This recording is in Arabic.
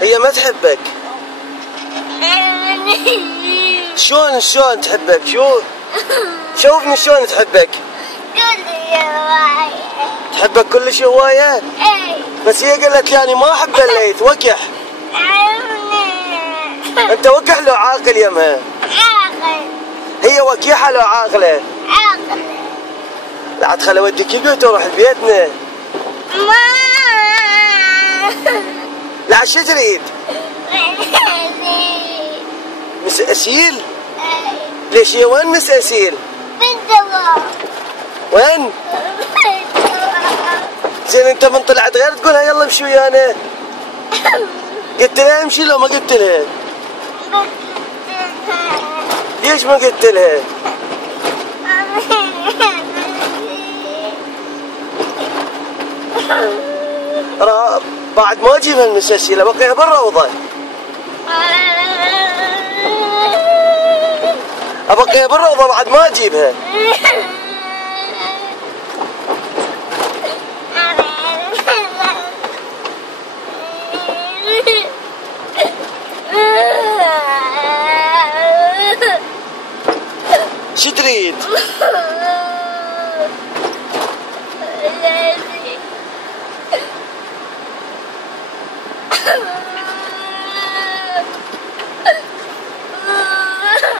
هي ما تحبك. شلون تحبك؟ شوفني شلون تحبك. تحبك كلش هواية؟ بس هي قالت لي أنا ما أحب الليث وكح. أنت وكح لو عاقل يمها؟ عاقل. هي وكيحة لو عاقلة؟ عاقلة. لا تخلي اوديك البيت واروح لبيتنا. ما لا شو تريد؟ مس أسيل؟ ليش هي وين مس أسيل؟ بالدوام. وين؟ زين انت من طلعت غير تقولها يلا امشي ويانا. قلت لها امشي لو ما قلت لها؟ ليش ما قلت لها؟ بعد ما اجيبها المسلسلة بقيها بالروضة. ابقيها بالروضة بعد ما اجيبها. شو تريد؟